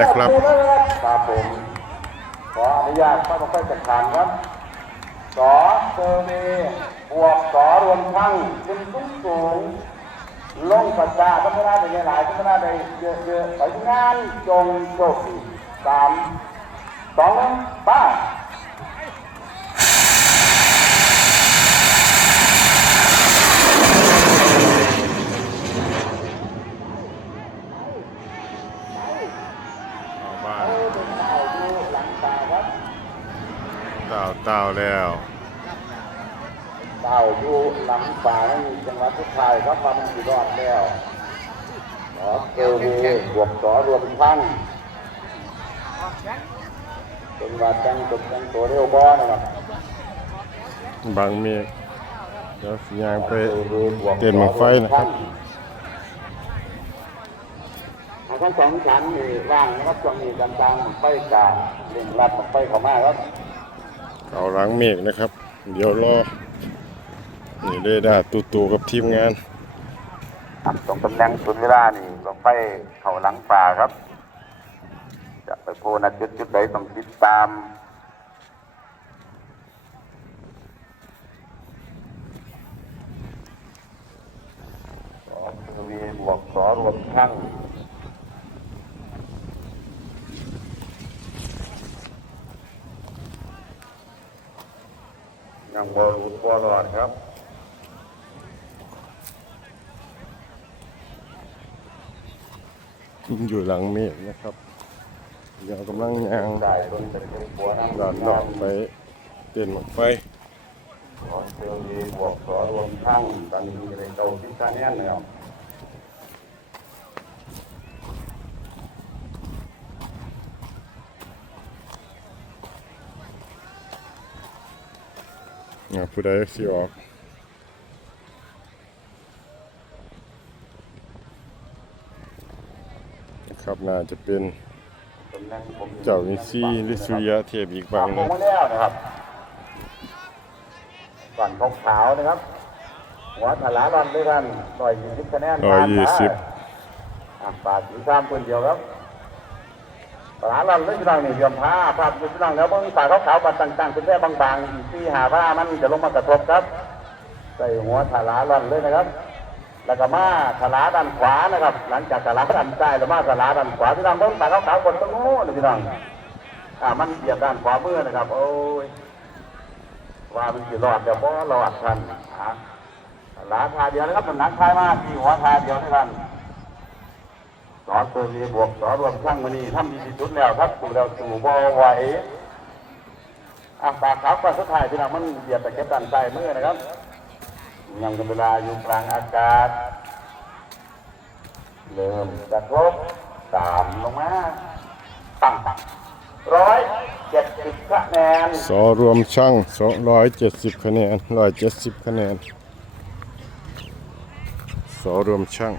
นะครับครับผมขออนุญาตเข้ามาใกล้จัดการครับสอเซอร์เวย์บวกสอรวมทั้งเป็นสูงสูงลงปัจจาพัฒนาได้หลายพัฒนาได้เยอะๆไปงานจงโชคดีสามสองป้าบ้าน เป็นดาวดูหลังตาครับ เต่าเต่าแล้วดาวดูหลังป่านั่นจังหวัดทุกทายครับความอยู่รอดแล้วขอเกลวีบวกสอรวมทั้งเป็นว่าจังตกจังตัวเร็วบอนะครับบางเมฆเดี๋ยวสิยางไปเต้นหม้อไฟนะครับทั้งสองชั้นนี่ว่างนะครับช่วงนี้กันตังไฟกลางเร่งรัดไฟเข้ามาครับ เอาหลังเมฆนะครับ เดี๋ยวรอนี่เรดาร์ตูตูกับทีมงานตรงตำแหน่งสุดเวลานี่ลงไฟเข้าหลังป่าครับ จะไปโพนัดจุดจุดใดต้องติดตามสอคือวีบวกสอรวมทั้ง ยังบอรุดบอรอดครับอยู่หลังเมฆนะครับเดี๋ยวกำลังยางได้ต้นเป็นหัวน้ำดอนดอกไปเต้นหมดไฟขอเซลล์บวกสอรวมทั้งตอนนี้ในเตาที่ท่านี้นะครับ อะผู้ใดสิออกนะครับน่าจะเป็นตำแหน่งผมเจ้านิซี่หรือสุริยะเทพอีกบาบางงหผนึมงมาแล้วนะครับก่อนขขาวๆนะครับหัวถลาลอนด้วยกันร้อยยี่สิบคะแนนร้อยยี่สิบอะปาดสีซ้ำคนเดียวครับ ถลาลอนเลยพี่น้องนี่เยี่ยมผ้าภาพพี่น้องแล้วเบิ่งปากขาวๆปัดต่างๆเป็นแค่บางๆที่หาว่ามันจะลงมากระทบครับ ใส่หัวถลาลอนเลยนะครับ แล้วก็มาถลาด้านขวานะครับ หลังจากถลาด้านซ้ายแล้วมาถลาด้านขวาพี่น้องเบิ่งปากขาวๆบนตรงโน้นพี่น้องอ่ามันเหยียบด้านขวามือนะครับ โอ้ยว่ามันสิรอดเดี๋ยวบ่รอดท่านอะหลาทาเดียวนะครับน้ำหนักทายมากที่หัวทาเดียวนะครับ สอนตัวนี้บวกสอนรวมช่างมันนี่ทำดีที่สุดแล้วครับสู่แล้วสู่บ่ไหวอะปากขาวกว่าสุดท้ายพี่น้องมันเหยียบแต่เก็บด้านซ้ายมือนะครับ ยังเป็นเวลาอยู่กลางอากาศ เริ่มจะครบสามลงมาตั้งร้อยเจ็ดสิบคะแนนสอรวมช่าง270คะแนน170คะแนนสอรวมช่าง